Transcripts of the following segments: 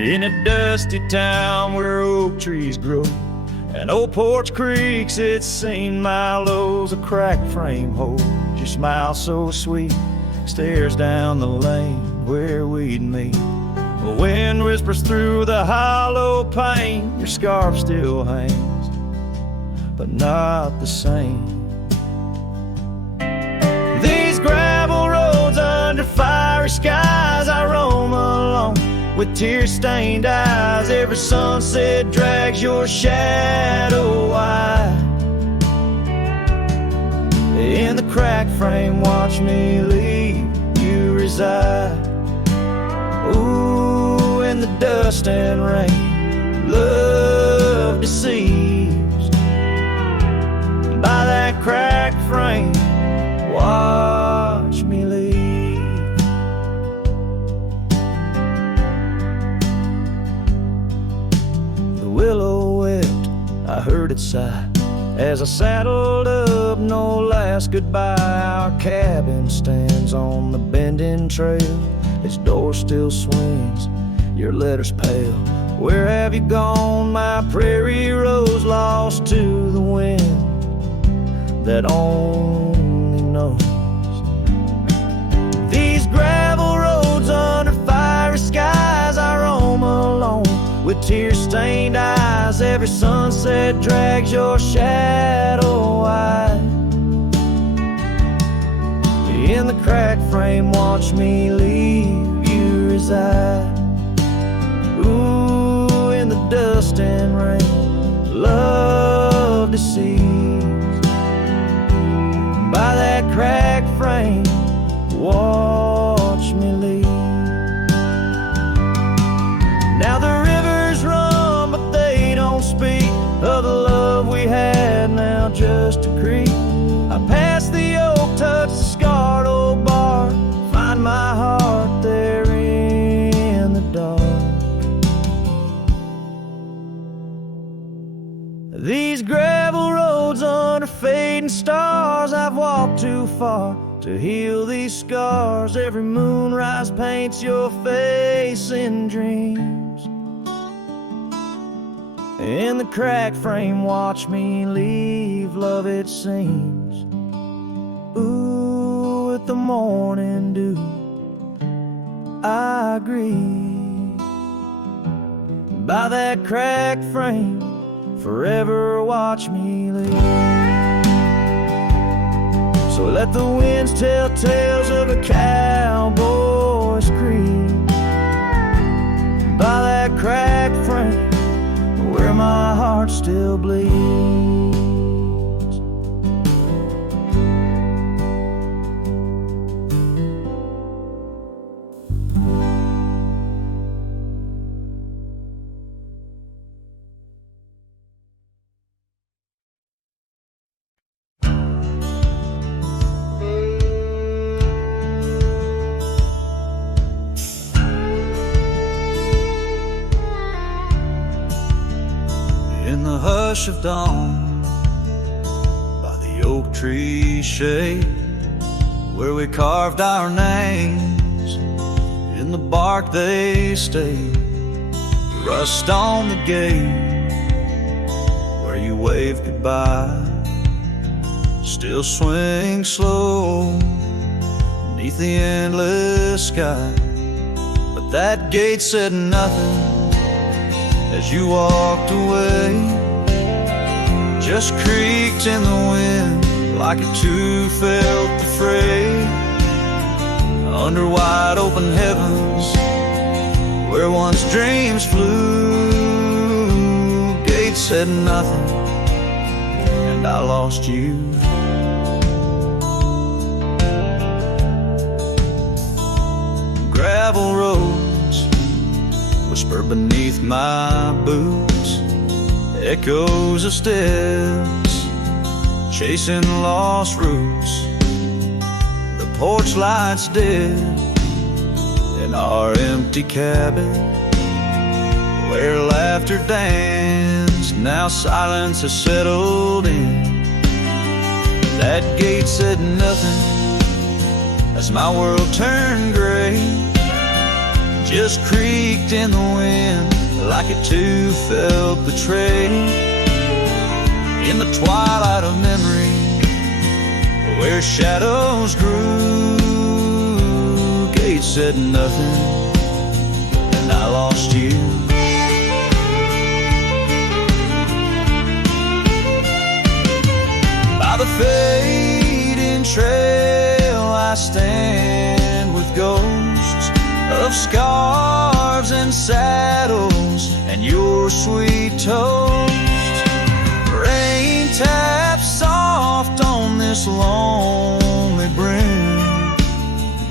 In a dusty town where oak trees grow and old porch creaks, it's seen my lows. A cracked frame holds your smile so sweet, stares down the lane where we'd meet. The wind whispers through the hollow pane, your scarf still hangs, but not the same. These gravel roads under fiery skies, I roam alone with tear-stained eyes. Every sunset drags your shadow wide. In the cracked frame, watch me leave you reside. Ooh, in the dust and rain, love deceives. By that cracked frame, watch me leave. The willow wept, I heard it sigh as I saddled up, no last goodbye. Our cabin stands on the bending trail, its door still swings, your letters pale. Where have you gone, my prairie rose, lost to the wind that only knows? These gravel roads under fiery skies, I roam alone with tear-stained eyes. Every sunset drags your shadow wide. In the cracked frame, watch me leave you reside. Ooh, in the dust and rain, love deceives. By that cracked frame, watch me leave. Now the rivers run, but they don't speak of the love we had, now just a creek. I pass the oak, touch the scarred old bar, find my heart there in the dark. These gravel roads under fading stars, I've walked too far to heal these scars. Every moonrise paints your face in dreams. In the cracked frame, watch me leave, love it seems. Ooh, with the morning dew, I agree. By that cracked frame, forever watch me leave. So let the winds tell tales of a cowboy's creed. By that cracked frame, where my heart still bleeds. In the hush of dawn, by the oak tree shade, where we carved our names, in the bark they stayed. Rust on the gate, where you waved goodbye, still swing slow beneath the endless sky. But that gate said nothing as you walked away, just creaked in the wind like a two felt the fray. Under wide open heavens, where once dreams flew, gate said nothing, and I lost you. Gravel roads whisper beneath my boots, echoes of steps chasing lost roots. The porch lights dead in our empty cabin, where laughter danced, now silence has settled in. That gate said nothing as my world turned gray, just creaked in the wind like it too felt betrayed. In the twilight of memory, where shadows grew, Gage said nothing, and I lost you. By the fading trail I stand with ghosts of scarves and saddles and your sweet toast. Rain taps soft on this lonely brim,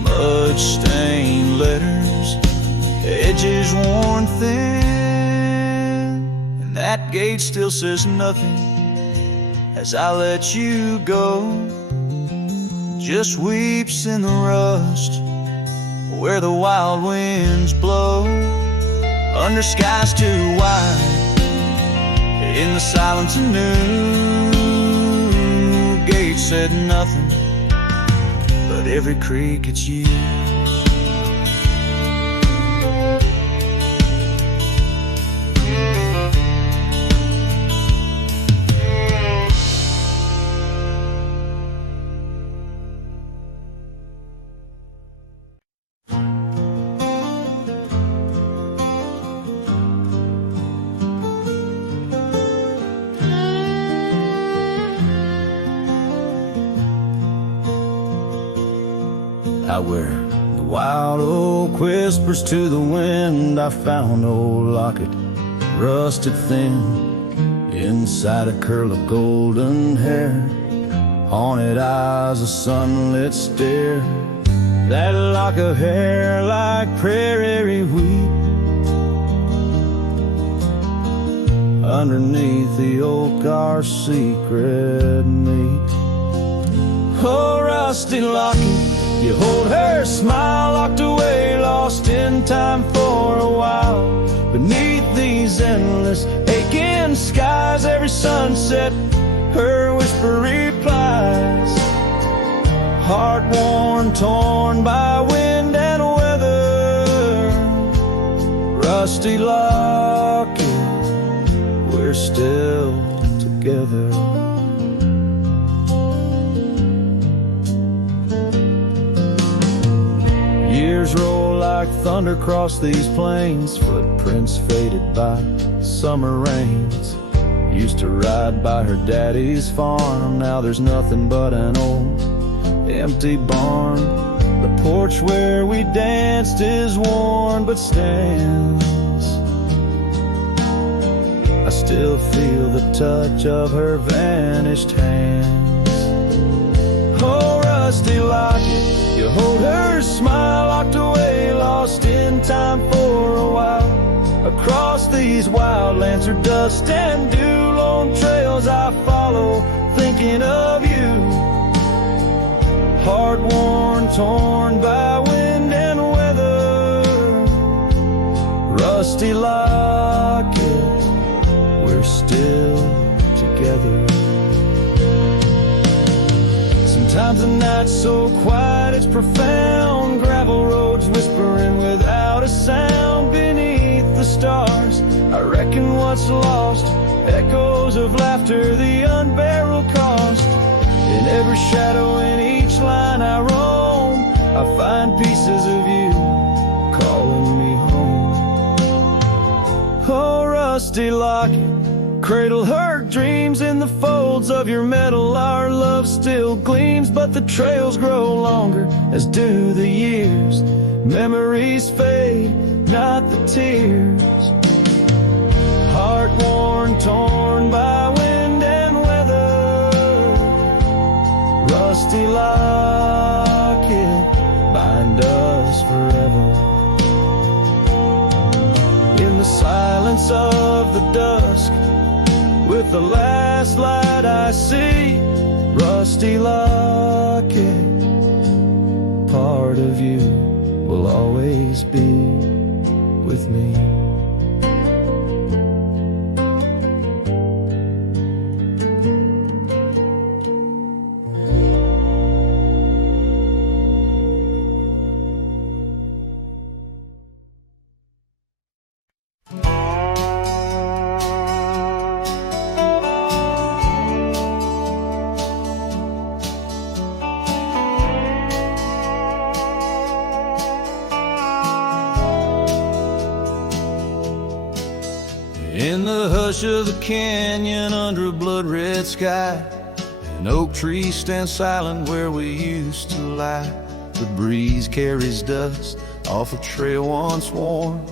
mud-stained letters, edges worn thin, and that gate still says nothing as I let you go. Just weeps in the rust where the wild winds blow, under skies too wide, in the silence anew. Gate said nothing, but every creak it's you. Out where the wild oak whispers to the wind, I found old locket, rusted thin, inside a curl of golden hair, haunted eyes, a sunlit stare. That lock of hair like prairie wheat, underneath the oak our secret meet. Oh, rusty locket, you hold her smile, locked away, lost in time for a while. Beneath these endless aching skies, every sunset her whisper replies. Heart worn, torn by wind and weather, rusty locket, we're still together. Years roll like thunder across these plains, footprints faded by summer rains. Used to ride by her daddy's farm, now there's nothing but an old empty barn. The porch where we danced is worn but stands. I still feel the touch of her vanished hands. Oh, rusty locket, you hold her smile, locked away, lost in time for a while. Across these wildlands are dust and dew, lone trails I follow, thinking of you. Heart worn, torn by wind and weather, rusty locket, we're still together. Sometimes the night's so quiet it's profound, gravel roads whispering without a sound. Beneath the stars, I reckon what's lost, echoes of laughter, the unbearable cost. In every shadow, in each line I roam, I find pieces of you calling me home. Oh, rusty locket, cradle her dreams in the folds of your metal. Our love still gleams, but the trails grow longer, as do the years. Memories fade, not the tears. Heart worn, torn by wind and weather, rusty locket, bind us forever. In the silence of the dusk, with the last light I see, rusty locket, part of you will always be with me. hush of the canyon under a blood-red sky. An oak tree stands silent where we used to lie. The breeze carries dust off a trail once worn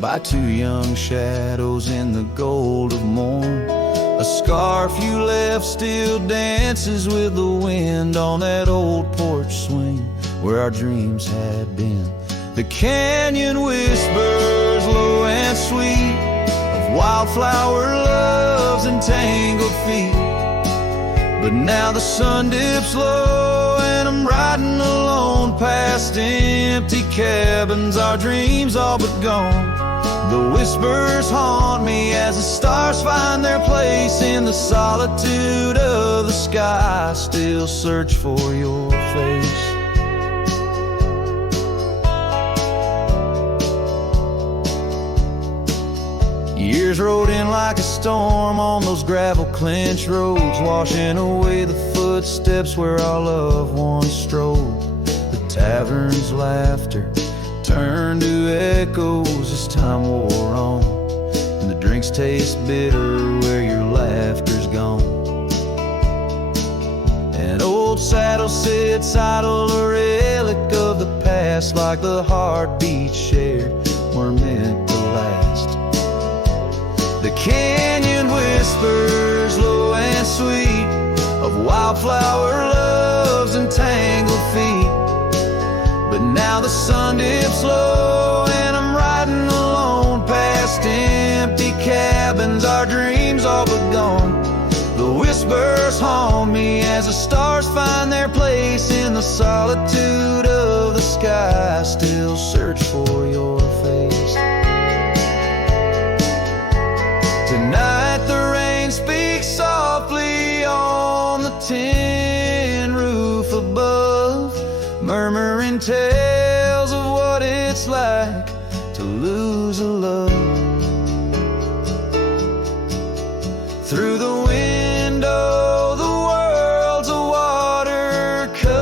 by two young shadows in the gold of morn. A scarf you left still dances with the wind on that old porch swing where our dreams had been. The canyon whispers low and sweet of wildflower loves and tangled feet. But now the sun dips low and I'm riding alone past empty cabins, our dreams all but gone. The whispers haunt me as the stars find their place in the solitude of the sky. I still search for your face. Years rode in like a storm on those gravel clenched roads, washing away the footsteps where our loved ones strolled. The tavern's laughter turned to echoes as time wore on, and the drinks taste bitter where your laughter's gone. An old saddle sits idle, a relic of the past, like the heartbeats shared were meant to last. The canyon whispers low and sweet of wildflower loves and tangled feet. But now the sun dips low and I'm riding alone past empty cabins, our dreams all but gone. The whispers haunt me as the stars find their place in the solitude of the sky. I still search for your face. Tonight the rain speaks softly on the tin roof above, murmuring tales of what it's like to lose a love. Through the window, the world's a watercolor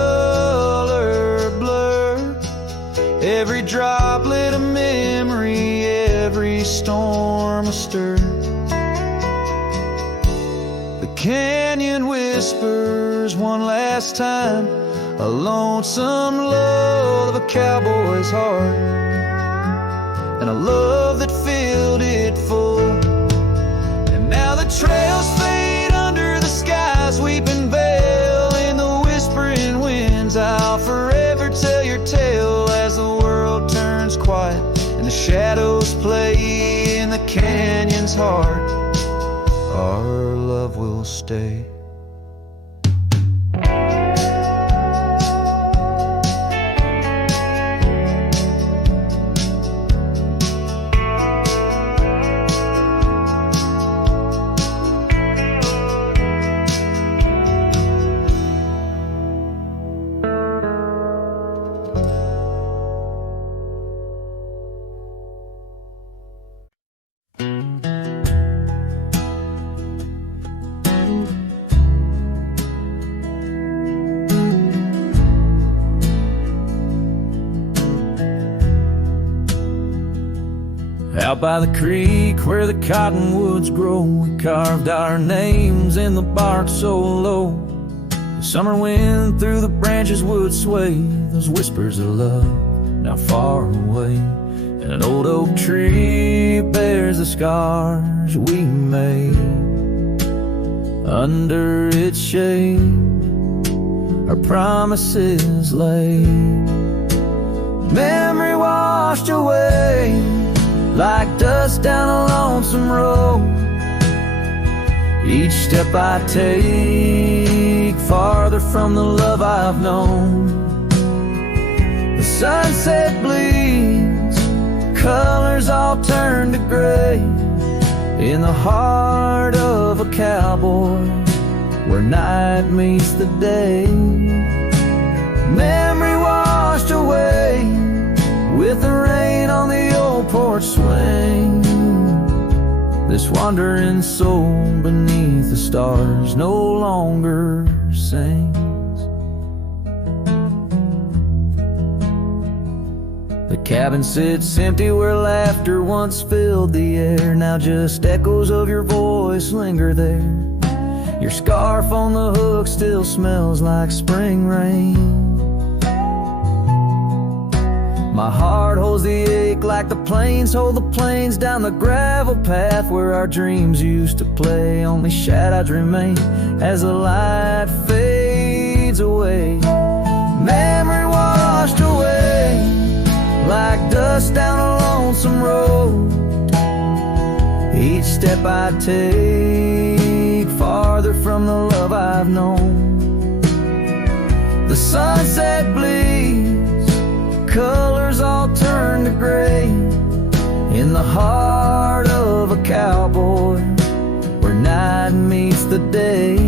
blur. Every droplet a memory, every storm a stir. The canyon whispers one last time, a lonesome love of a cowboy's heart, and a love that filled it full. And now the trails fade under the sky's weeping veil. In the whispering winds I'll forever tell your tale as the world turns quiet and the shadows play in the canyon's heart. Our love will stay. Out by the creek where the cottonwoods grow, we carved our names in the bark so low. The summer wind through the branches would sway those whispers of love now far away. And an old oak tree bears the scars we made. Under its shade our promises lay. Memory washed away like dust down a lonesome road. Each step I take farther from the love I've known. The sunset bleeds, colors all turn to gray. In the heart of a cowboy where night meets the day. Memory washed away with the rain on the old porch swing. This wandering soul beneath the stars no longer sings. The cabin sits empty where laughter once filled the air. Now just echoes of your voice linger there. Your scarf on the hook still smells like spring rain. My heart holds the ache like the plains hold the plains down the gravel path where our dreams used to play. Only shadows remain as the light fades away. Memory washed away like dust down a lonesome road. Each step I take farther from the love I've known. The sunset bleeds, colors all turn to gray in the heart of a cowboy where night meets the day.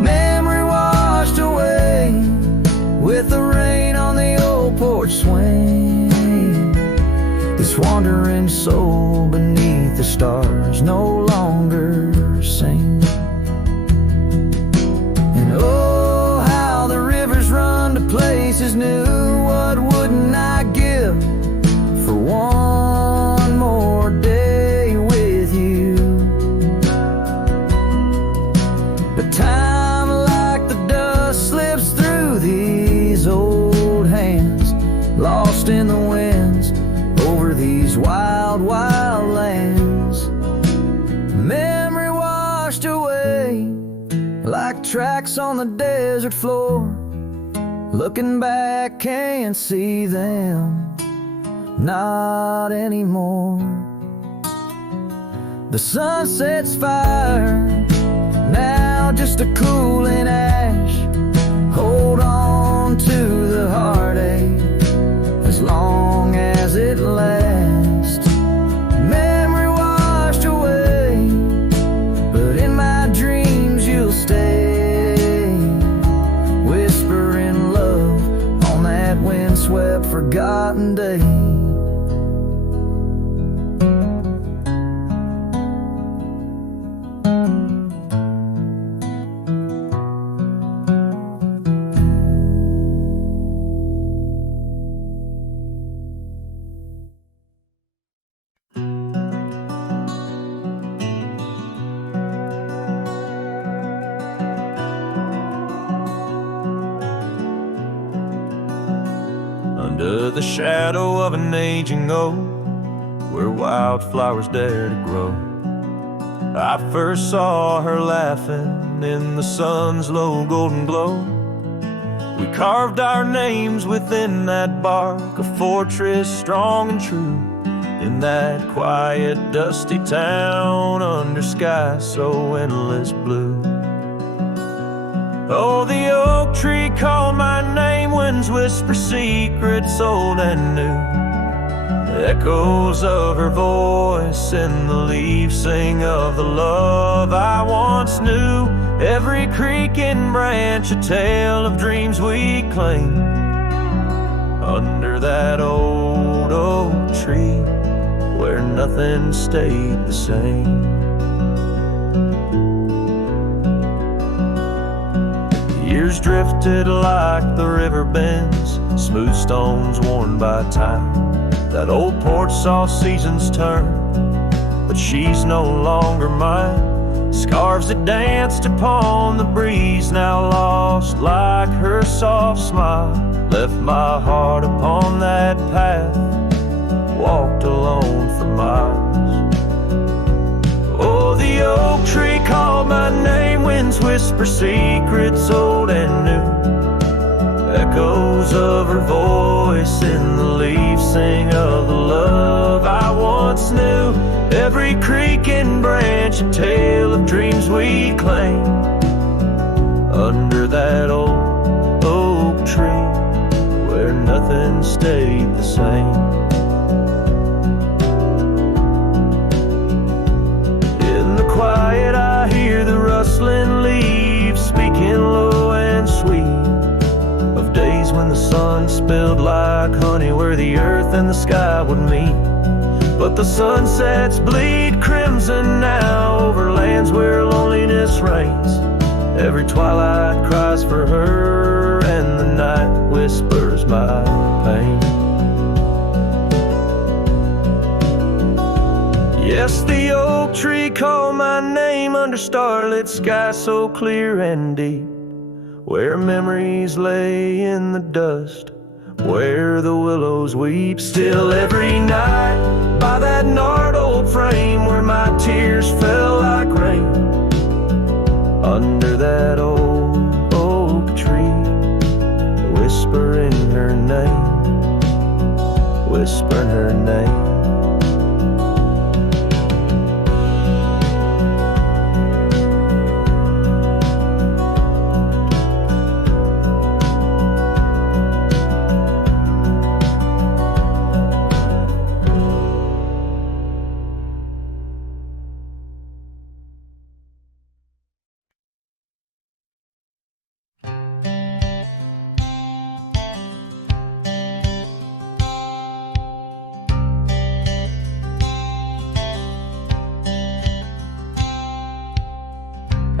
Memory washed away with the rain on the old porch swing. This wandering soul beneath the stars no longer sing. And oh, how the rivers run to places new. What wouldn't I give for one more day with you? But time like the dust slips through these old hands, lost in the winds over these wild, wild lands. Memory washed away like tracks on the desert floor. Looking back, can't see them, not anymore. The sunset's fire, now just a cooling ash. Hold on to the heartache as long as it lasts. Memory washed away, but in my dreams you'll stay. Whispering love on that windswept forgotten day. Under the shadow of an aging oak, where wildflowers dare to grow, I first saw her laughing in the sun's low golden glow. We carved our names within that bark, a fortress strong and true, in that quiet, dusty town under skies so endless blue. Oh, the oak tree called my name, winds whisper secrets old and new. Echoes of her voice in the leaves sing of the love I once knew. Every creaking branch a tale of dreams we claim. Under that old oak tree where nothing stayed the same. Years drifted like the river bends, smooth stones worn by time. That old porch saw seasons turn, but she's no longer mine. Scarves that danced upon the breeze, now lost like her soft smile. Left my heart upon that path, walked alone for miles. Oh, the oak tree called my name, winds whisper secrets old and new. Echoes of her voice in the leaves sing of the love I once knew. Every creaking branch a tale of dreams we claim. Under that old oak tree where nothing stayed the same. In the quiet I hear the rustling leaves speaking low and sweet of days when the sun spilled like honey where the earth and the sky would meet. But the sunsets bleed crimson now over lands where loneliness reigns. Every twilight cries for her and the night whispers my pain. Just the oak tree called my name under starlit sky so clear and deep, where memories lay in the dust, where the willows weep. Still every night by that gnarled old frame where my tears fell like rain, under that old oak tree, whispering her name, whispering her name.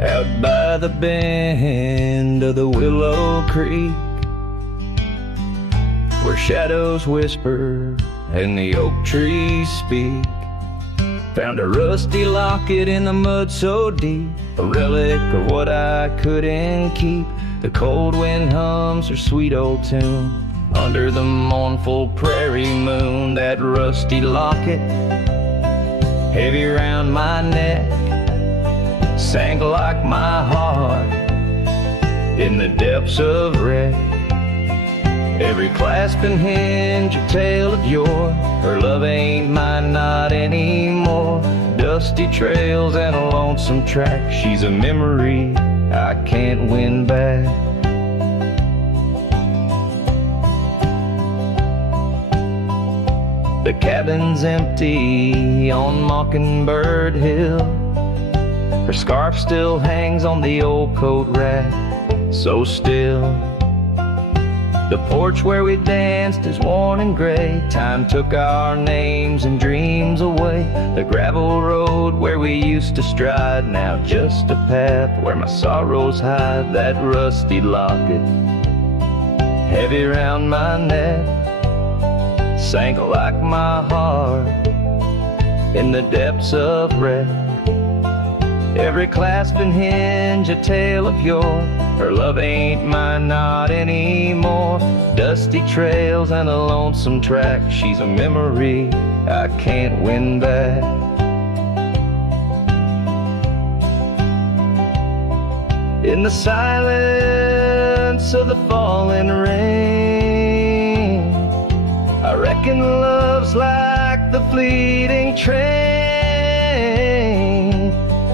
Out by the bend of the Willow Creek, where shadows whisper and the oak trees speak, found a rusty locket in the mud so deep, a relic of what I couldn't keep. The cold wind hums her sweet old tune under the mournful prairie moon. That rusty locket, heavy round my neck, sank like my heart in the depths of wreck. Every clasp and hinge a tale of yore. Her love ain't mine, not anymore. Dusty trails and a lonesome track. She's a memory I can't win back. The cabin's empty on Mockingbird Hill. Her scarf still hangs on the old coat rack, so still. The porch where we danced is worn and gray. Time took our names and dreams away. The gravel road where we used to stride, now just a path where my sorrows hide. That rusty locket, heavy round my neck, sank like my heart in the depths of wreck. Every clasp and hinge a tale of yore. Her love ain't mine, not anymore. Dusty trails and a lonesome track. She's a memory I can't win back. In the silence of the falling rain, I reckon love's like the fleeting train.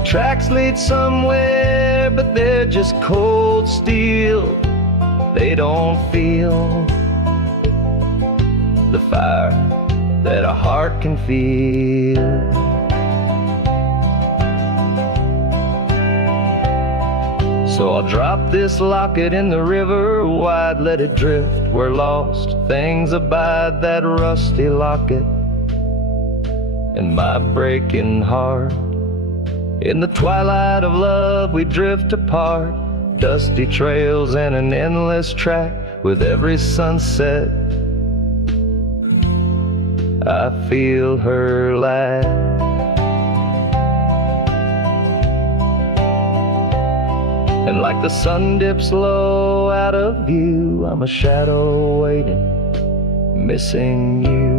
Tracks lead somewhere, but they're just cold steel. They don't feel the fire that a heart can feel. So I'll drop this locket in the river wide, let it drift where lost things abide. That rusty locket and my breaking heart. In the twilight of love we drift apart. Dusty trails and an endless track. With every sunset I feel her laugh. And like the sun dips low out of view, I'm a shadow waiting, missing you.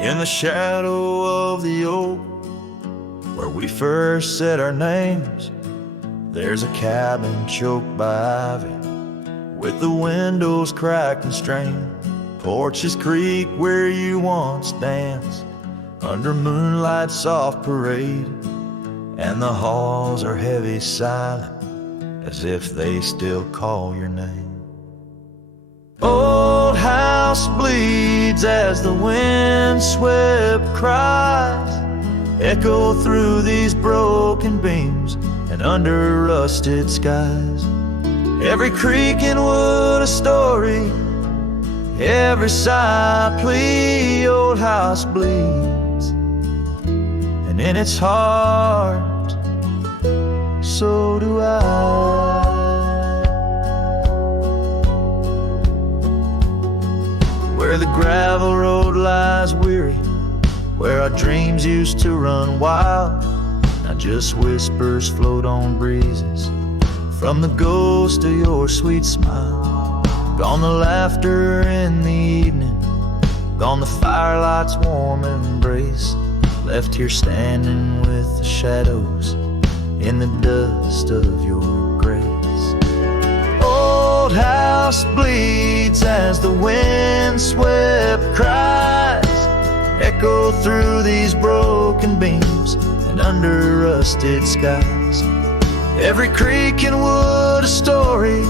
In the shadow of the oak, where we first said our names, there's a cabin choked by ivy, with the windows cracked and strained. Porches creak where you once danced, under moonlight's soft parade, and the halls are heavy silent, as if they still call your name. Old house bleeds as the wind swept cries, echo through these broken beams and under rusted skies. Every creek and wood a story, every sigh a plea. Old house bleeds, and in its heart, so do I. Where the gravel road lies weary, where our dreams used to run wild, now just whispers float on breezes from the ghost of your sweet smile. Gone the laughter in the evening, gone the firelight's warm embrace, left here standing with the shadows in the dust of your grace. Old house bleeds as the wind-swept cries echo through these broken beams and under rusted skies. Every creek and wood a story,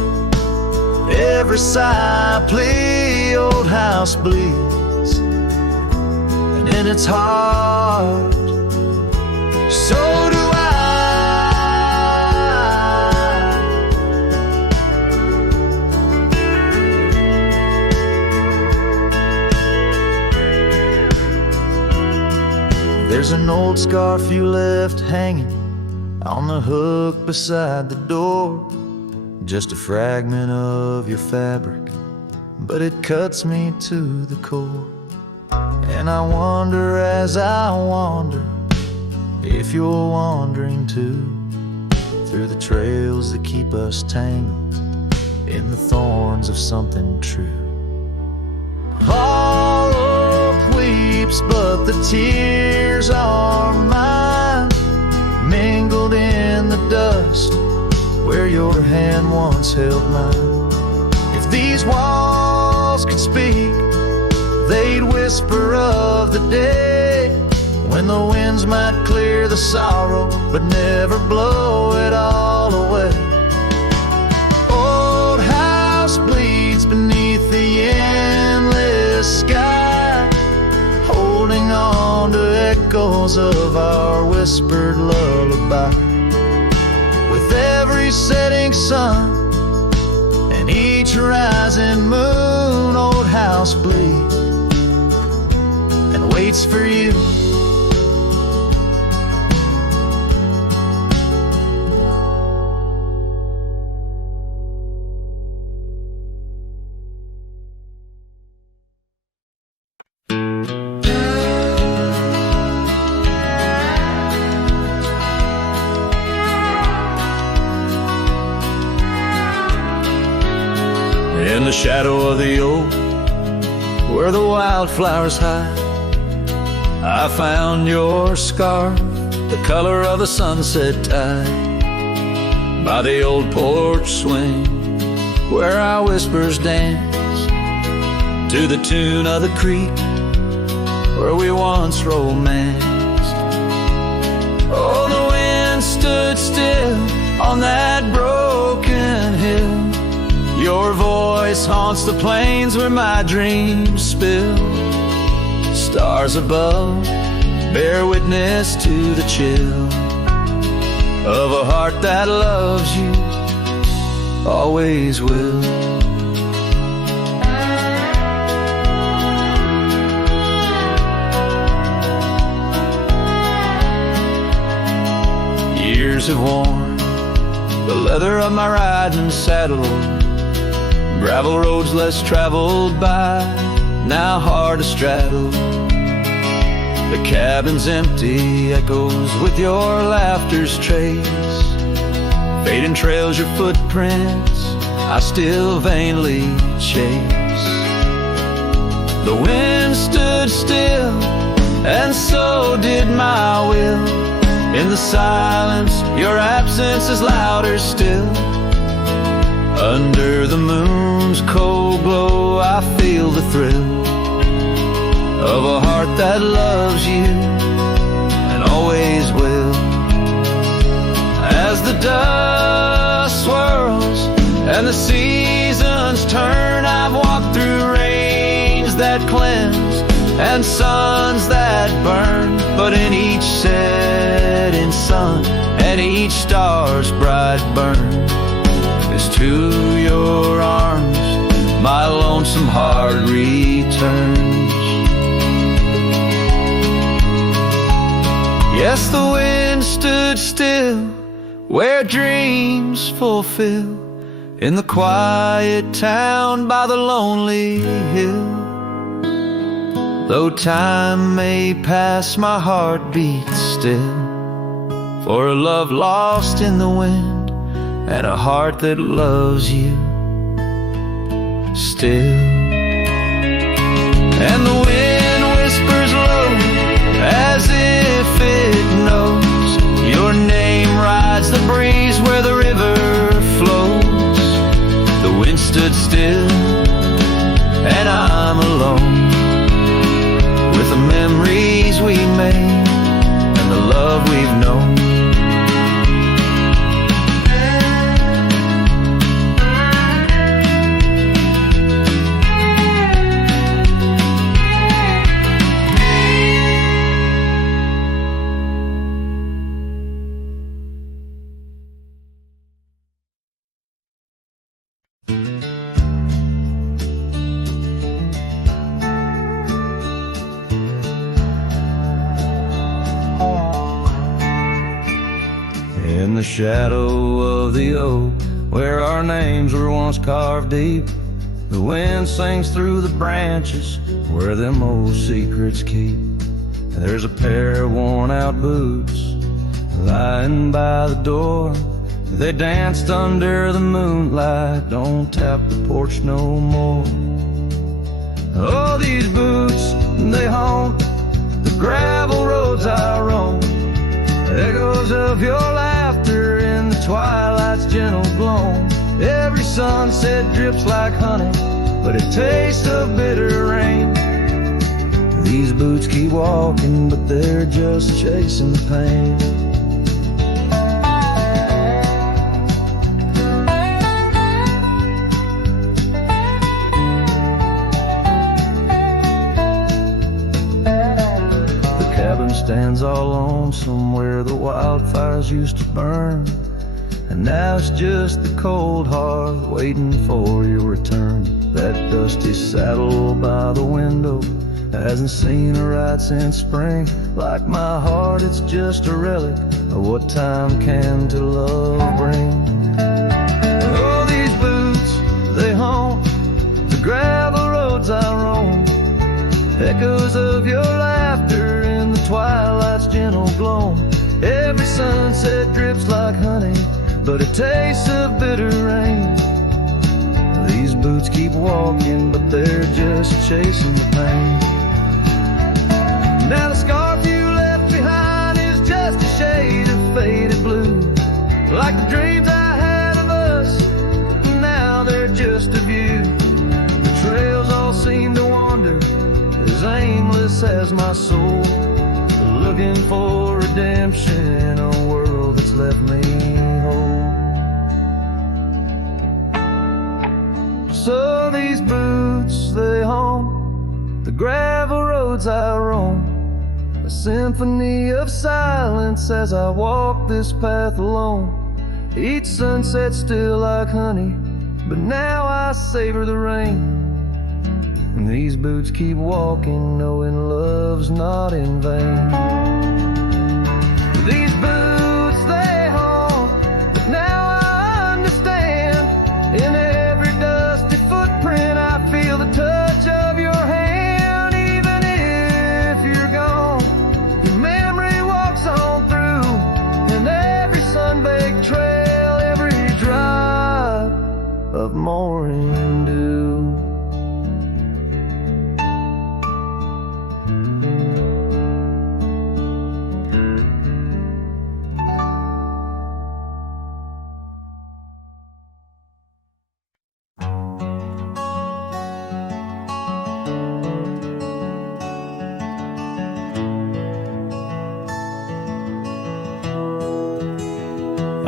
every sigh a plea. Old house bleeds, and in its heart, so do I. There's an old scarf you left hanging on the hook beside the door, just a fragment of your fabric, but it cuts me to the core. And I wonder as I wander if you're wandering too, through the trails that keep us tangled in the thorns of something true. All hope weeps, but the tears are mine, mingled in the dust where your hand once held mine. If these walls could speak, they'd whisper of the day when the winds might clear the sorrow but never blow it all away. Old house bleeds beneath the endless sky, holding on to echoes of our whispered lullaby. With every setting sun and each rising moon, old house bleeds and waits for you. In the shadow of the oak, where the wildflowers hide, I found your scarf, the color of a sunset tide, by the old porch swing, where our whispers dance, to the tune of the creek, where we once romanced. Oh, the wind stood still on that broken hill. Your voice haunts the plains where my dreams spill. Stars above bear witness to the chill of a heart that loves you, always will. Years have worn the leather of my riding saddle, gravel roads less traveled by, now hard to straddle. The cabin's empty, echoes with your laughter's trace, fading trails your footprints I still vainly chase. The wind stood still, and so did my will. In the silence, your absence is louder still. Under the moon's cold glow, I feel the thrill of a heart that loves you and always will. As the dust swirls and the seasons turn, I've walked through rains that cleanse and suns that burn, but in each setting sun and each star's bright burn is to your arms my lonesome heart returns. Yes, the wind stood still where dreams fulfill, in the quiet town by the lonely hill. Though time may pass, my heart beats still, for a love lost in the wind and a heart that loves you still. And the wind whispers low as if it knows your name rides the breeze where the river flows. The wind stood still and I'm alone with the memories we made and the love we've known. In the shadow of the oak, where our names were once carved deep, the wind sings through the branches where them old secrets keep. And there's a pair of worn out boots lying by the door. They danced under the moonlight, don't tap the porch no more. Oh, these boots, they haunt the gravel roads I roam. Echoes of your laughter in the twilight's gentle glow. Every sunset drips like honey, but it tastes of bitter rain. These boots keep walking, but they're just chasing the pain. Stands all lonesome where the wildfires used to burn, and now it's just the cold hearth waiting for your return. That dusty saddle by the window hasn't seen a ride since spring. Like my heart, it's just a relic of what time can to love bring. Oh, these boots, they haunt the gravel roads I roam. Echoes of your laughter in the twilight's gentle glow. Every sunset drips like honey, but it tastes of bitter rain. These boots keep walking, but they're just chasing the pain. Now the scarf you left behind is just a shade of faded blue, like the dreams I had of us, now they're just of you. The trails all seem to wander as aimless as my soul, looking for redemption in a world that's left me whole. So these boots, they haunt the gravel roads I roam, a symphony of silence as I walk this path alone. Each sunset still like honey, but now I savor the rain. And these boots keep walking, knowing love's not in vain. These boots, they haunt, but now I understand. In every dusty footprint I feel the touch of your hand. Even if you're gone, your memory walks on through, and every sun-baked trail, every drop of morning dew.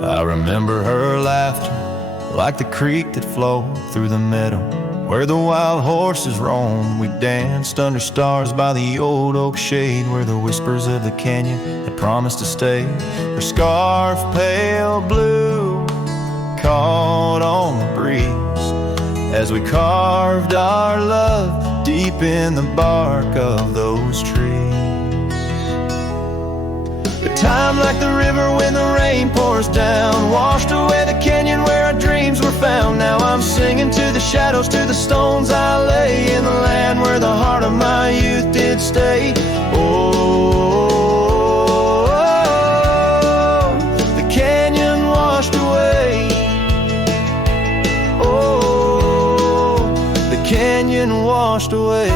I remember her laughter like the creek that flowed through the meadow where the wild horses roam. We danced under stars by the old oak shade, where the whispers of the canyon had promised to stay. Her scarf pale blue caught on the breeze as we carved our love deep in the bark of those trees. But time like the river when the rain pours down washed away the canyon where our dreams were found. Now I'm singing to the shadows, to the stones I lay in the land where the heart of my youth did stay. Oh, the canyon washed away. Oh, the canyon washed away.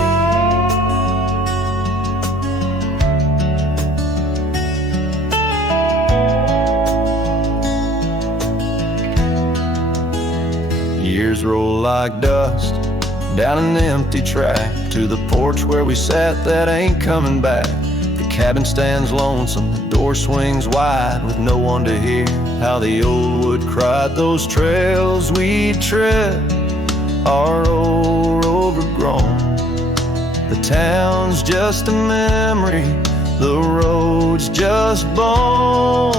Years roll like dust down an empty track to the porch where we sat that ain't coming back. The cabin stands lonesome, the door swings wide with no one to hear how the old wood cried. Those trails we'd tread are old, overgrown. The town's just a memory, the road's just bones.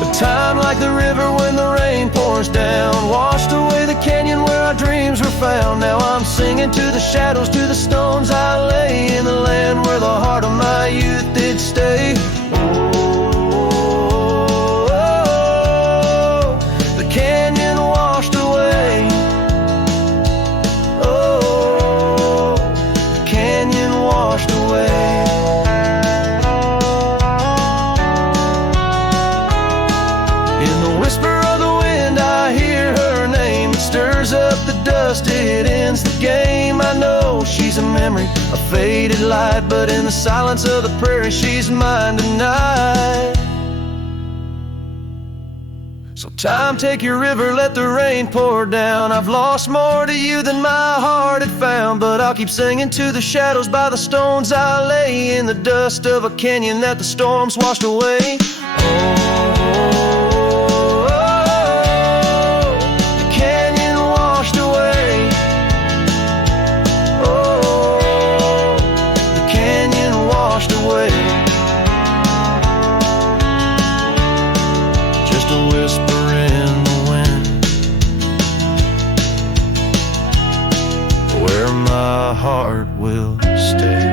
But time like the river when the rain pours down washed away the canyon where our dreams were found. Now I'm singing to the shadows, to the stones I lay in the land where the heart of my youth did stay. Oh, the canyon washed away. Oh, the canyon washed away. Up the dust, it ends the game. I know she's a memory, a faded light, but in the silence of the prairie she's mine tonight. So time, take your river, let the rain pour down. I've lost more to you than my heart had found, but I'll keep singing to the shadows by the stones I lay in the dust of a canyon that the storms washed away. Just a whisper in the wind, where my heart will stay.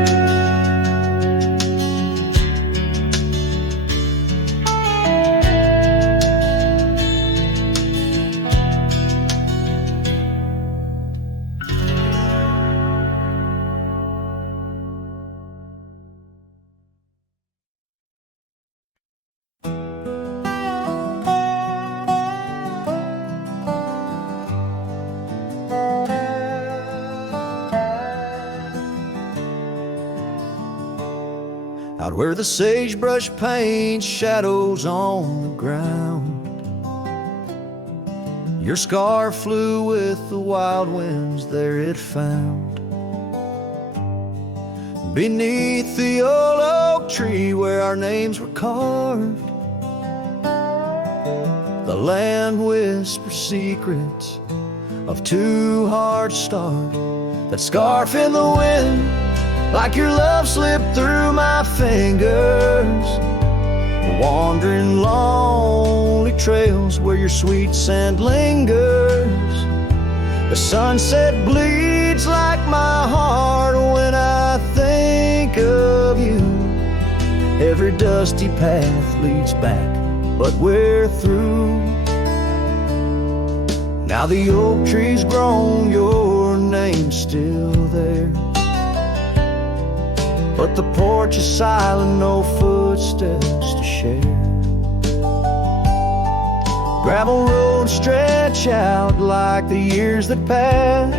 Out where the sagebrush paints shadows on the ground, your scar flew with the wild winds there it found. Beneath the old oak tree where our names were carved, the land whispers secrets of two hearts starved. That scarf in the wind, like your love slipped through my fingers, wandering lonely trails where your sweet scent lingers. The sunset bleeds like my heart when I think of you. Every dusty path leads back, but we're through. Now the oak tree's grown, your name's still there, but the porch is silent, no footsteps to share. Gravel roads stretch out like the years that passed.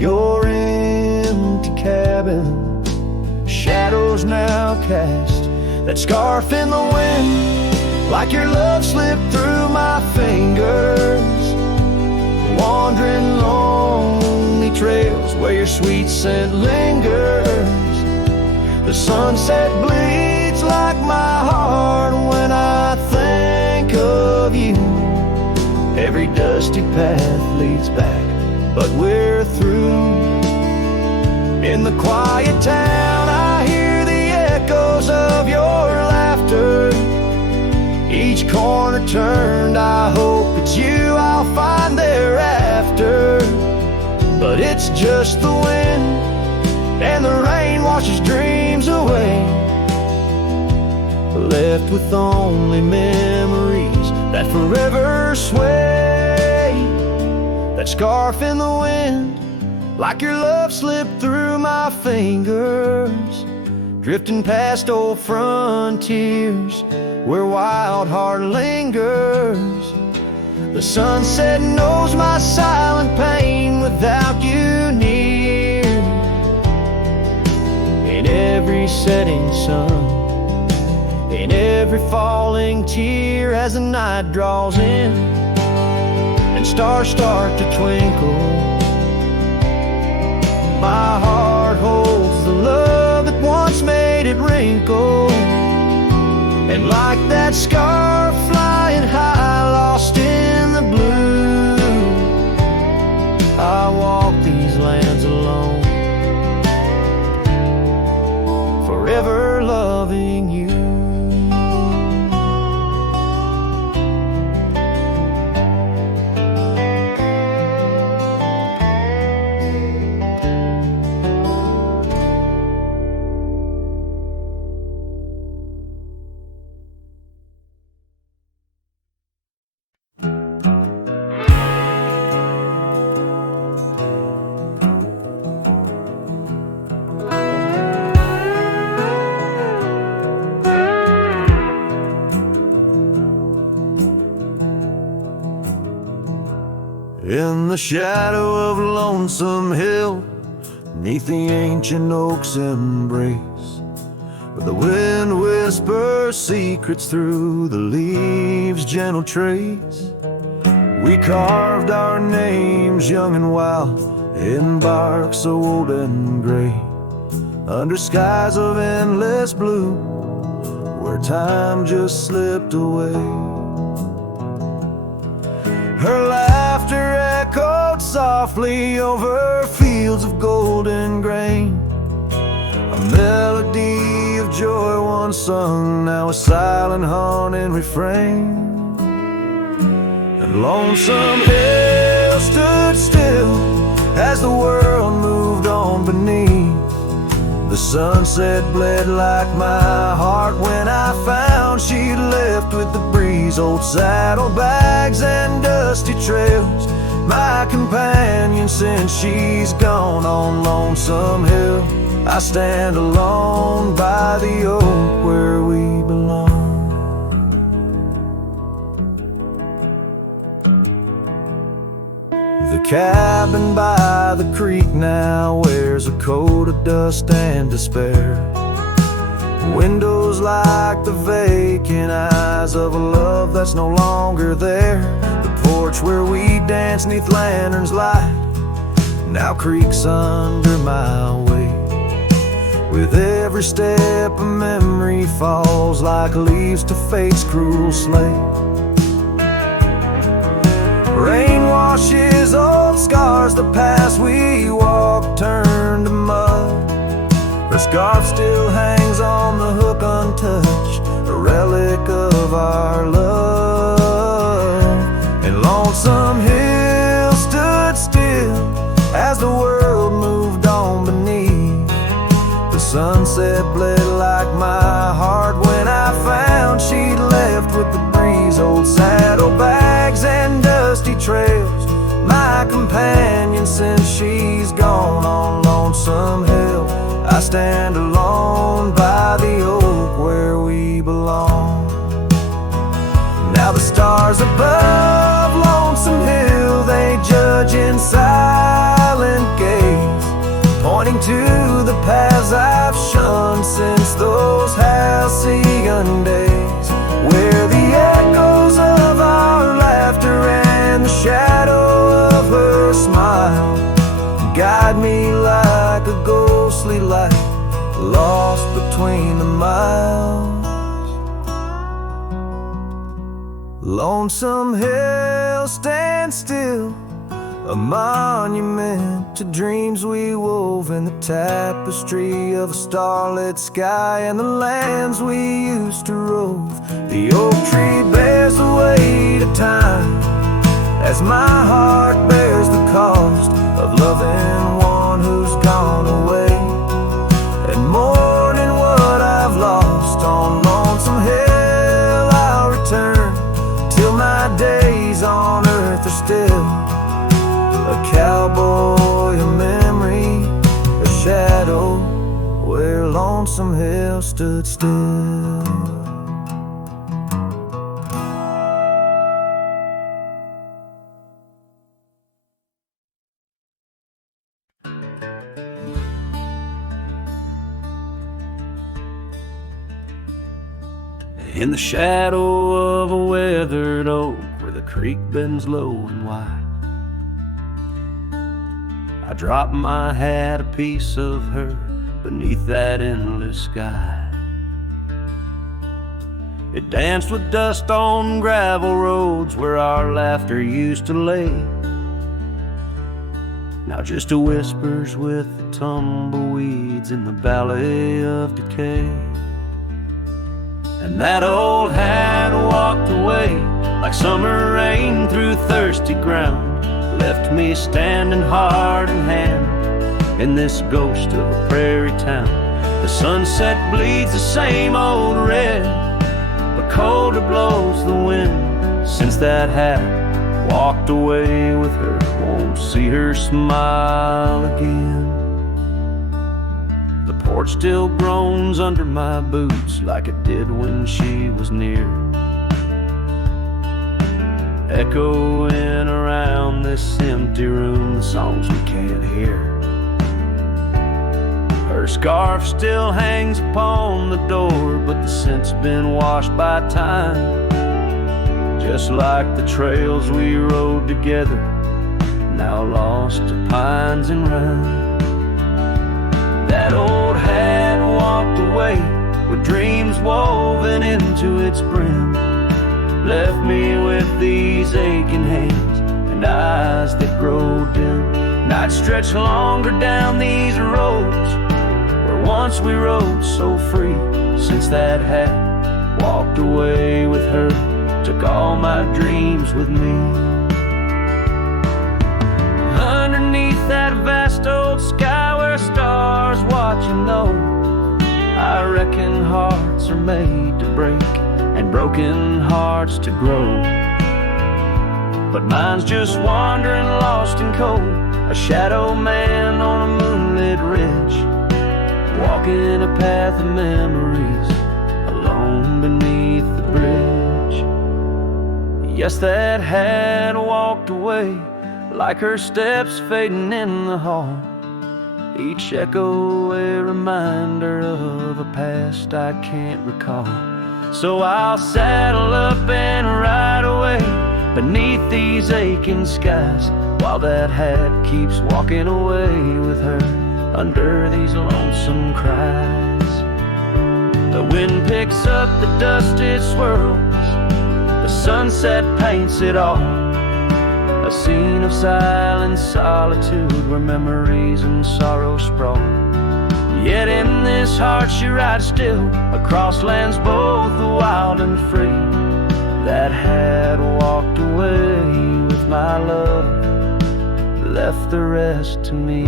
Your empty cabin, shadows now cast. That scarf in the wind, like your love slipped through my fingers, wandering lonely trails where your sweet scent lingers. The sunset bleeds like my heart when I think of you. Every dusty path leads back, but we're through. In the quiet town I hear the echoes of your laughter. Each corner turned, I hope it's you I'll find thereafter. But it's just the wind, and the rain washes dreams away, left with only memories that forever sway. That scarf in the wind, like your love slipped through my fingers, drifting past old frontiers where wild heart lingers. The sunset knows my silent pain without you near. In every setting sun, in every falling tear, as the night draws in and stars start to twinkle, my heart holds the love that once made it wrinkle. And like that scarf flying high, lost in the blue, I walk these lands alone, forever loving you. In the shadow of Lonesome Hill, neath the ancient oak's embrace, where the wind whispers secrets through the leaves' gentle trace, we carved our names young and wild in bark so old and gray, under skies of endless blue, where time just slipped away. Her laughter echoed softly over fields of golden grain, a melody of joy once sung, now a silent haunting refrain. And Lonesome Hill stood still as the world moved on beneath. The sunset bled like my heart when I found she'd left with the breeze. Old saddlebags and dusty trails, my companion since she's gone. On Lonesome Hill I stand alone by the oak where we belong. The cabin by the creek now wears a coat of dust and despair. Windows like the vacant eyes of a love that's no longer there. The porch where we dance neath lanterns light now creaks under my weight. With every step a memory falls like leaves to fate's cruel slate. Rain washes old scars, the past we walked turned to mud. Her scarf still hangs on the hook untouched, a relic of our love. And Lonesome Hill stood still as the world moved on beneath. The sunset bled like my heart when I found she'd left with the breeze. Old saddlebags and dusty trails, my companion since she's gone. On Lonesome Hill I stand alone by the oak where we belong. Now the stars above Lonesome Hill, they judge in silent gaze, pointing to the paths I've shunned since those halcyon days, where the echoes of our laughter and the shadow of her smile guide me like a ghostly light lost between the miles. Lonesome hill stands still, a monument to dreams we wove in the tapestry of a starlit sky and the lands we used to rove. The oak tree bears the weight of time as my heart bears the cost of loving one who's gone away and mourning what I've lost. On Lonesome Hill I'll return till my days on earth are still a cowboy, a memory, a shadow where Lonesome Hill stood still. In the shadow of a weathered oak where the creek bends low and wide, I dropped my hat, a piece of her, beneath that endless sky. It danced with dust on gravel roads where our laughter used to lay. Now just a whispers with the tumbleweeds in the valley of decay. And that old hat walked away like summer rain through thirsty ground, left me standing heart in hand in this ghost of a prairie town. The sunset bleeds the same old red, but colder blows the wind since that hat walked away with her. Won't see her smile again. The porch still groans under my boots like it did when she was near, echoing around this empty room the songs we can't hear. Her scarf still hangs upon the door, but the scent's been washed by time, just like the trails we rode together, now lost to pines and rime. That old hat walked away with dreams woven into its brim, left me with these aching hands and eyes that grow dim. Nights stretch longer down these roads where once we rode so free, since that hat walked away with her, took all my dreams with me. Underneath that vast old sky where stars watch and know, I reckon hearts are made to break and broken hearts to grow. But mine's just wandering lost and cold, a shadow man on a moonlit ridge, walking a path of memories alone beneath the bridge. Yes, that hat walked away like her steps fading in the hall, each echo a reminder of a past I can't recall. So I'll saddle up and ride away beneath these aching skies, while that hat keeps walking away with her under these lonesome cries. The wind picks up the dust it swirls, the sunset paints it all, a scene of silent solitude where memories and sorrow sprawl. Yet in this heart she rides still across lands both wild and free. That hat walked away with my love, left the rest to me.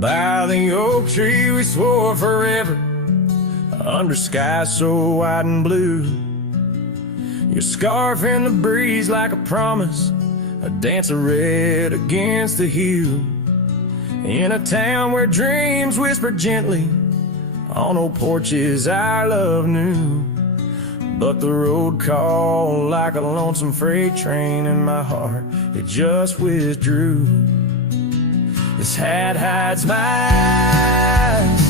By the oak tree we swore forever, under skies so wide and blue. Your scarf in the breeze like a promise, a dance of red against the hue. In a town where dreams whisper gently, on old porches our love knew. But the road called like a lonesome freight train, and my heart, it just withdrew. This hat hides my eyes,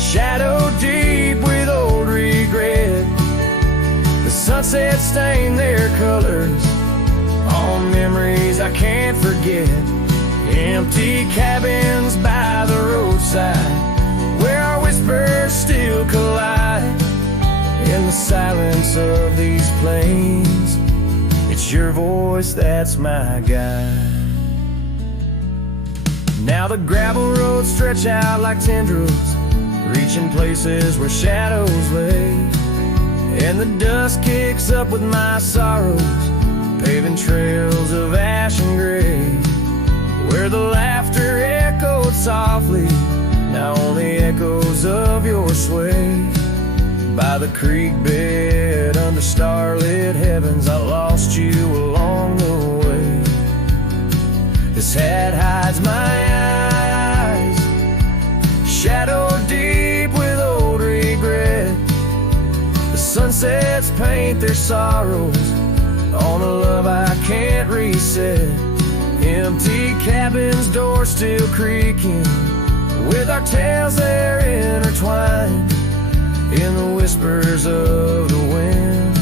shadow deep with old regret. sunsets stain their colors on memories I can't forget. Empty cabins by the roadside where our whispers still collide. In the silence of these plains, it's your voice that's my guide. Now the gravel roads stretch out like tendrils, reaching places where shadows lay. And the dust kicks up with my sorrows, paving trails of ash and gray. Where the laughter echoed softly, now only echoes of your sway. By the creek bed under starlit heavens, I lost you along the way. This hat hides my eyes, shadowed deep with old regret. The sunsets paint their sorrows on a love I can't reset. Empty cabins, doors still creaking, with our tales there intertwined. In the whispers of the wind,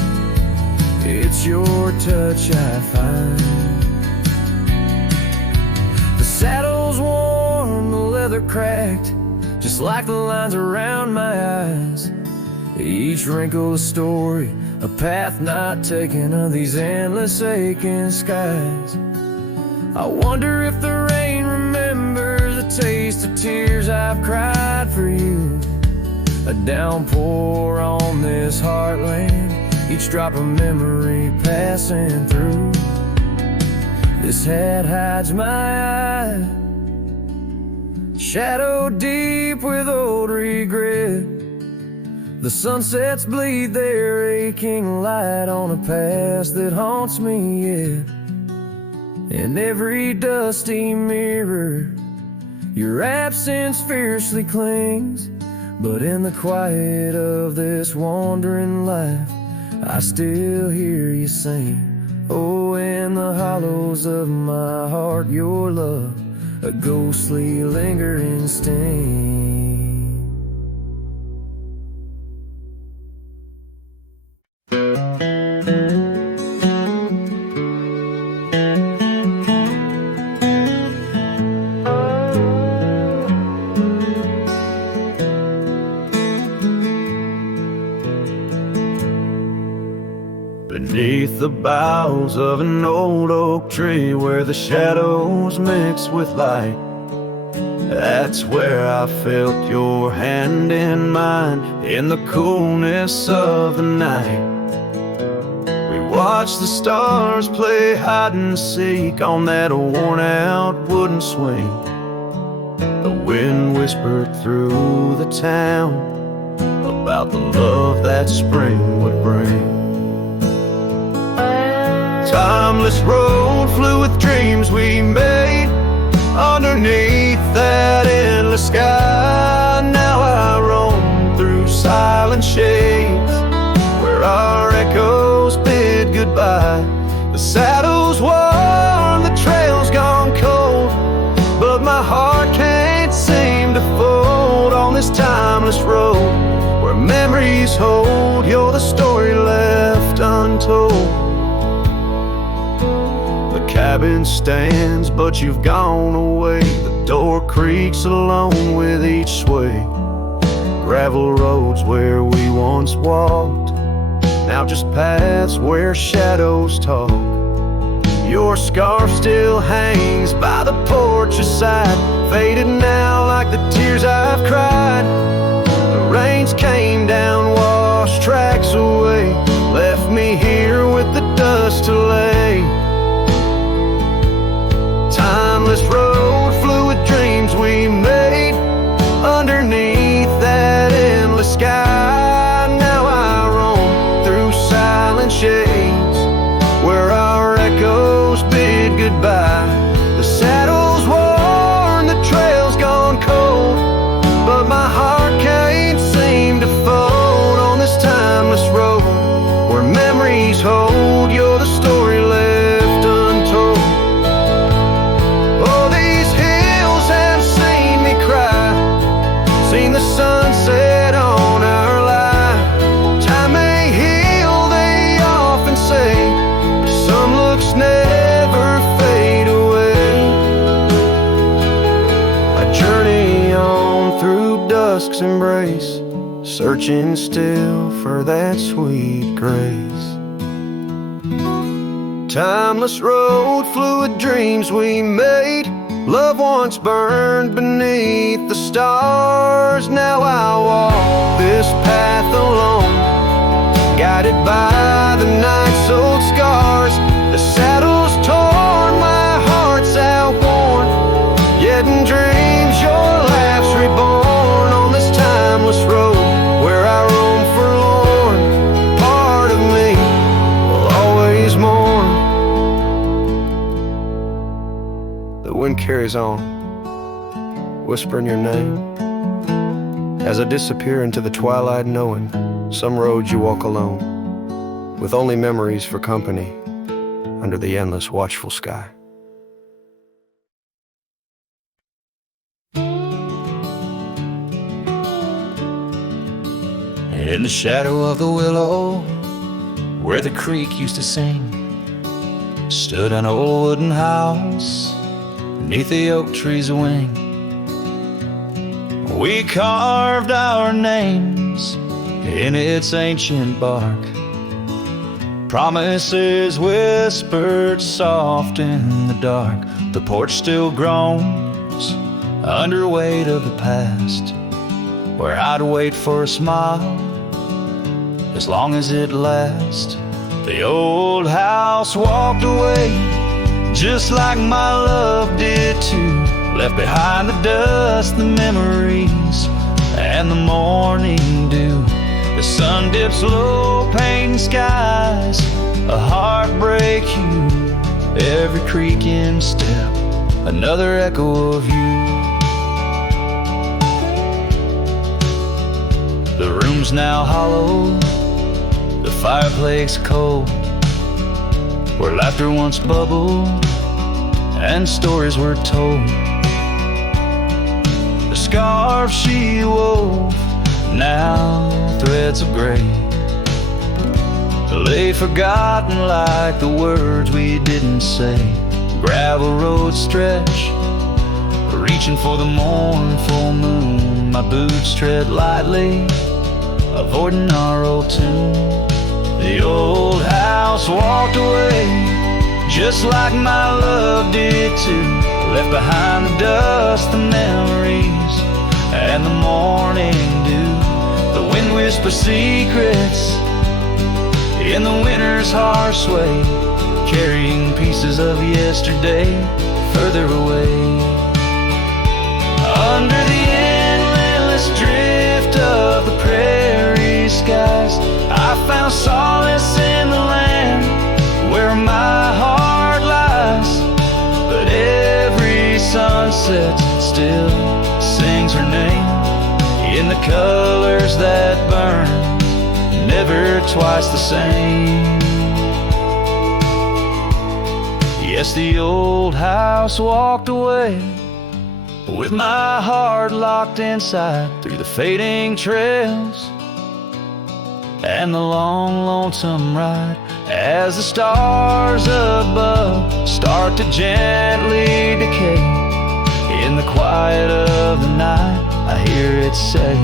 it's your touch I find. The saddle's worn, the leather cracked, just like the lines around my eyes. Each wrinkle a story, a path not taken of these endless aching skies. I wonder if the rain remembers the taste of tears I've cried for you. A downpour on this heartland, each drop of memory passing through. This hat hides my eye, shadowed deep with old regret. The sunsets bleed their aching light on a past that haunts me yet. In every dusty mirror, your absence fiercely clings. But in the quiet of this wandering life, I still hear you sing. Oh, in the hollows of my heart, your love, a ghostly lingering sting. Beneath the boughs of an old oak tree, where the shadows mix with light, that's where I felt your hand in mine in the coolness of the night. We watched the stars play hide and seek on that worn out wooden swing. The wind whispered through the town about the love that spring would bring. Timeless road flew with dreams we made underneath that endless sky. Now I roam through silent shades where our echoes bid goodbye. The saddle's worn, the trail's gone cold, but my heart can't seem to fold on this timeless road where memories hold. You're the story left untold. The cabin stands, but you've gone away. The door creaks along with each sway. Gravel roads where we once walked, now just paths where shadows talk. Your scarf still hangs by the porch's side, faded now like the tears I've cried. The rains came down, washed tracks away, left me here with the dust to lay. Timeless road flew with dreams we made underneath that endless sky. Now I roam through silent shades where our echoes bid goodbye. The saddle's worn, the trail's gone cold, but my heart can't seem to fold on this timeless road where memories hold. You're the story left untold. Oh, these hills have seen me cry, seen the sunset on our life. Time may heal the dark's embrace, searching still for that sweet grace. Timeless road, fluid dreams we made, love once burned beneath the stars. Now I walk this path alone, guided by the night's old scars. The saddle's torn, my heart's outworn, yet in dreams your laugh's reborn. On this timeless road where I roam forlorn, part of me will always mourn. The wind carries on, whispering your name, as I disappear into the twilight, knowing some roads you walk alone, with only memories for company under the endless watchful sky. In the shadow of the willow, where the creek used to sing, stood an old wooden house beneath the oak tree's wing. We carved our names in its ancient bark, promises whispered soft in the dark. The porch still groans under weight of the past, where I'd wait for a smile as long as it lasts. The old house walked away, just like my love did too. Left behind the dust, the memories, and the morning dew. The sun dips low, painting skies, a heartbreak hue. Every creaking step, another echo of you. The room's now hollow, the fireplace cold, where laughter once bubbled and stories were told. The scarf she wove, now threads of gray, lay forgotten like the words we didn't say. Gravel roads stretch, reaching for the mournful moon. My boots tread lightly, avoiding our old tune. The old house walked away, just like my love did too. Left behind the dust, the memories, and the morning dew. The wind whispers secrets in the winter's harsh sway, carrying pieces of yesterday further away. Under the endless drift of the prairie skies, I found solace in the land where my heart lies. But every sunset still sings her name in the colors that burn, never twice the same. Yes, the old house walked away, with my heart locked inside, through the fading trails and the long, lonesome ride. As the stars above start to gently decay, in the quiet of the night I hear it say,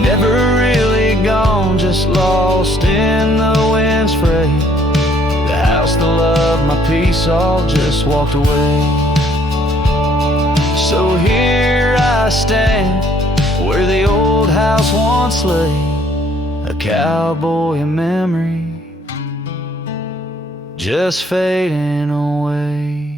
never really gone, just lost in the wind's fray. The house, the love, my peace, all just walked away. So here I stand, where the old house once lay, a cowboy in memory, just fading away.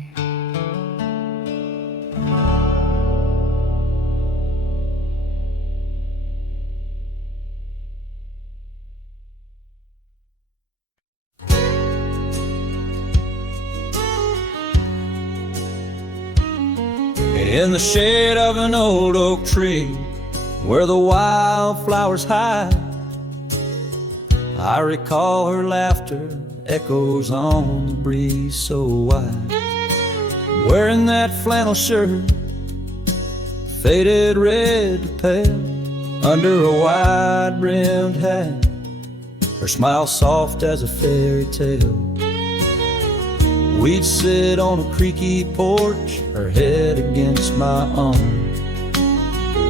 In the shade of an old oak tree, where the wildflowers hide, I recall her laughter echoes on the breeze so wide. Wearing that flannel shirt, faded red to pale, under a wide-brimmed hat, her smile soft as a fairy tale. We'd sit on a creaky porch, her head against my arm,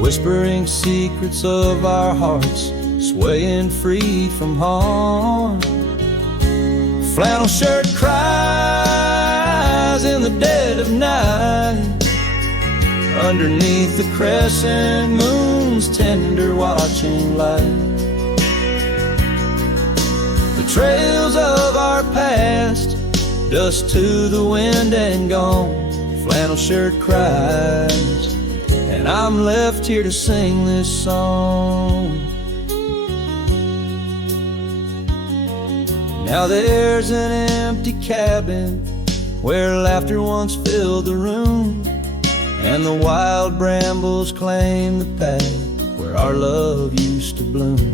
whispering secrets of our hearts, swaying free from harm. Flannel shirt cries in the dead of night, underneath the crescent moon's tender watching light. The trails of our past, dust to the wind and gone. Flannel shirt cries, and I'm left here to sing this song. Now there's an empty cabin where laughter once filled the room, and the wild brambles claim the path where our love used to bloom.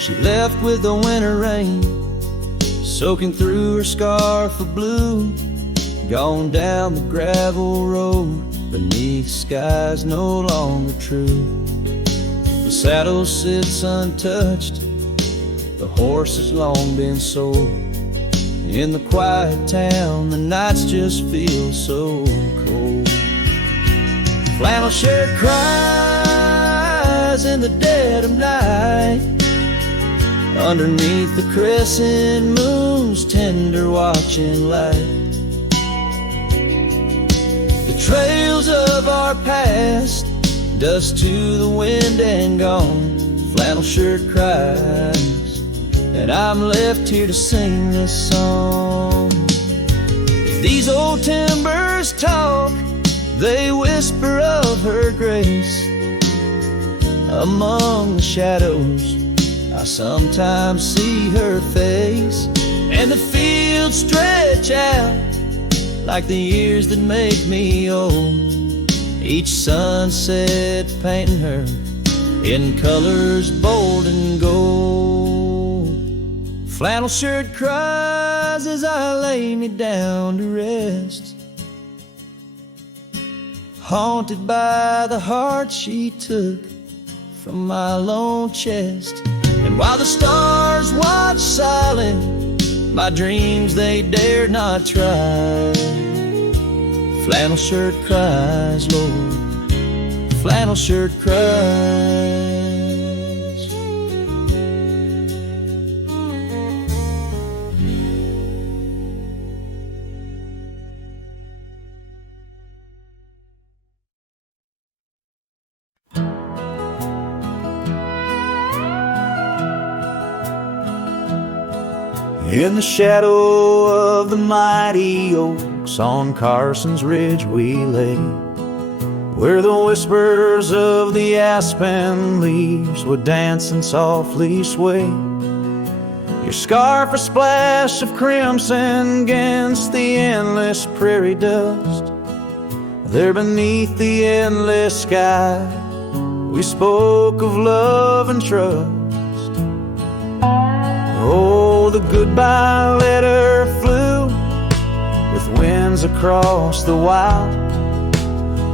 She left with the winter rain soaking through her scarf of blue, gone down the gravel road beneath skies no longer true. The saddle sits untouched, the horse has long been sold. In the quiet town, the nights just feel so cold. Flannel shirt cries in the dead of night, underneath the crescent moon's tender watching light. The trails of our past, dust to the wind and gone. Flannel shirt cries, and I'm left here to sing this song. These old timbers talk, they whisper of her grace. Among the shadows, I sometimes see her face, and the fields stretch out like the years that make me old. Each sunset painting her in colors bold and gold. Flannel shirt cries as I lay me down to rest, haunted by the heart she took from my lone chest. And while the stars watch silent, my dreams they dared not try. Flannel shirt cries, Lord, flannel shirt cries. In the shadow of the mighty oaks on Carson's Ridge we lay, where the whispers of the aspen leaves would dance and softly sway. Your scarf a splash of crimson against the endless prairie dust. There beneath the endless sky we spoke of love and trust. Oh, the goodbye letter flew with winds across the wild.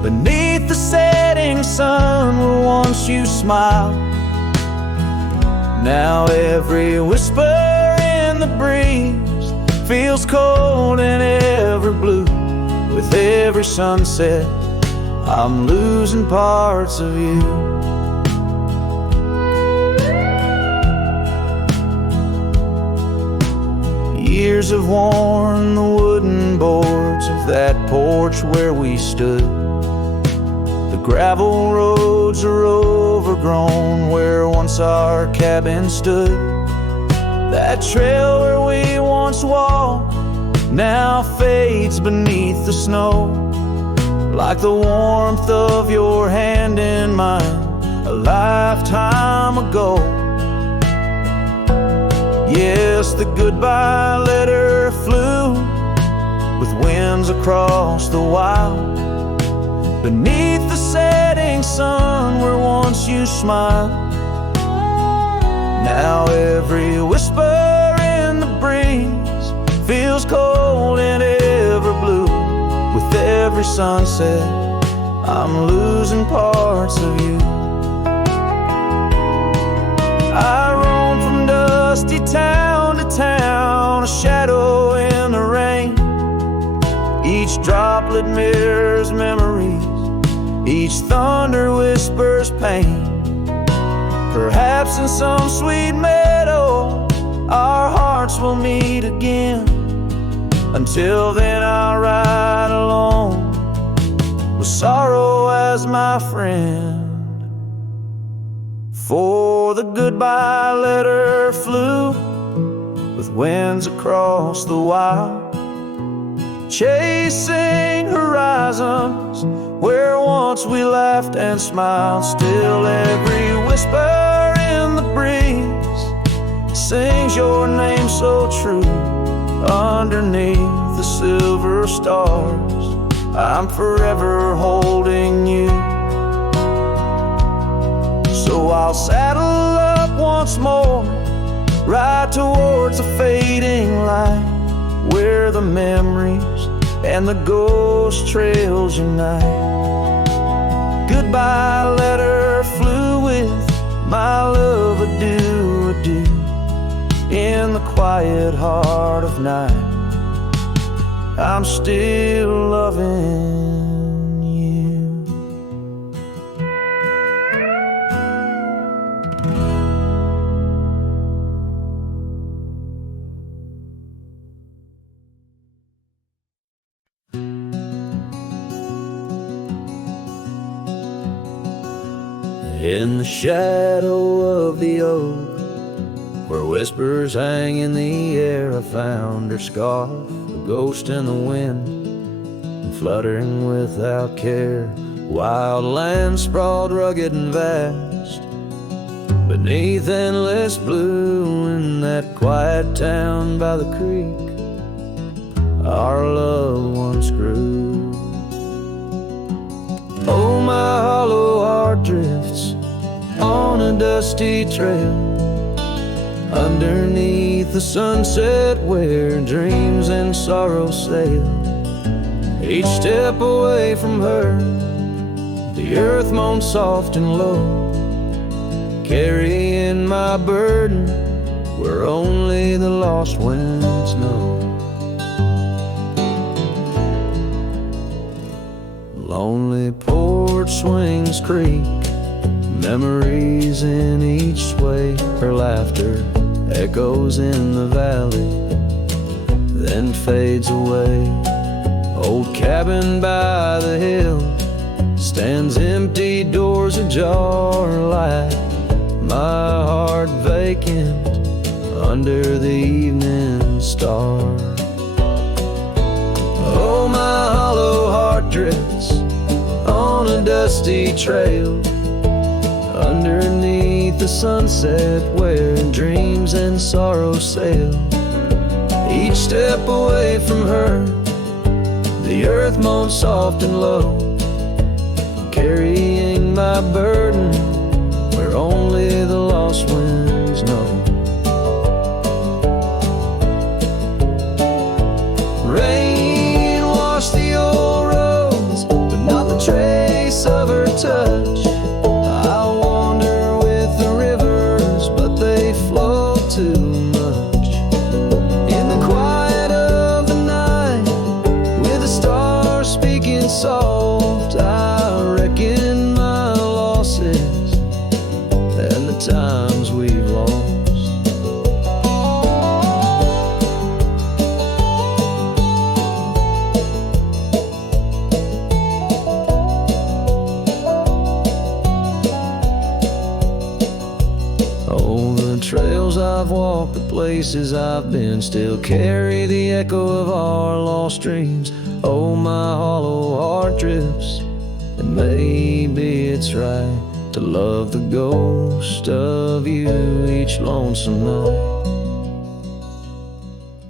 Beneath the setting sun where once you smiled. Now every whisper in the breeze feels cold and ever blue. With every sunset I'm losing parts of you. Years have worn the wooden boards of that porch where we stood. The gravel roads are overgrown where once our cabin stood. That trail where we once walked now fades beneath the snow, like the warmth of your hand in mine a lifetime ago. Yes, the goodbye letter flew with winds across the wild. Beneath the setting sun where once you smiled. Now every whisper in the breeze feels cold and ever blue. With every sunset I'm losing parts of you. I roam from dusty town to town, a shadow in the rain. Each droplet mirrors memories, each Each thunder whispers pain. Perhaps in some sweet meadow our hearts will meet again. Until then I'll ride alone with sorrow as my friend. For the goodbye letter flew with winds across the wild, chasing horizons where once we laughed and smiled. Still every whisper in the breeze sings your name so true. Underneath the silver stars, I'm forever holding you. So I'll saddle up once more, ride towards a fading light, where the memories and the ghost trails unite. Goodbye letter flew with my love, adieu, adieu. In the quiet heart of night, I'm still loving you. In the shadow of the oak, where whispers hang in the air, I found her scarf, a ghost in the wind, fluttering without care. Wild land sprawled rugged and vast, beneath endless blue. In that quiet town by the creek, our love once grew. Oh, my hollow heart drifts on a dusty trail, underneath the sunset where dreams and sorrow sail. Each step away from her, the earth moans soft and low, carrying my burden where only the lost winds know. Lonely porch swings creak, memories in each sway. Her laughter echoes in the valley, then fades away. Old cabin by the hill stands empty, doors ajar, like my heart vacant under the evening star. Oh, my hollow heart drifts on a dusty trail, underneath the sunset where dreams and sorrow sail. Each step away from her, the earth moans soft and low, carrying my burden where only the lost winds know. Rain washed the old roads, but not the trace of her touch. I'll wander with the rivers, but they flow too much. In the quiet of the night, with the stars speaking soft, I reckon my losses and the times we've lost. Oh, the trails I've walked, the places I've been, still carry the echo of our lost dreams. Oh, my hollow heart drifts, and maybe it's right to love the ghost of you each lonesome night.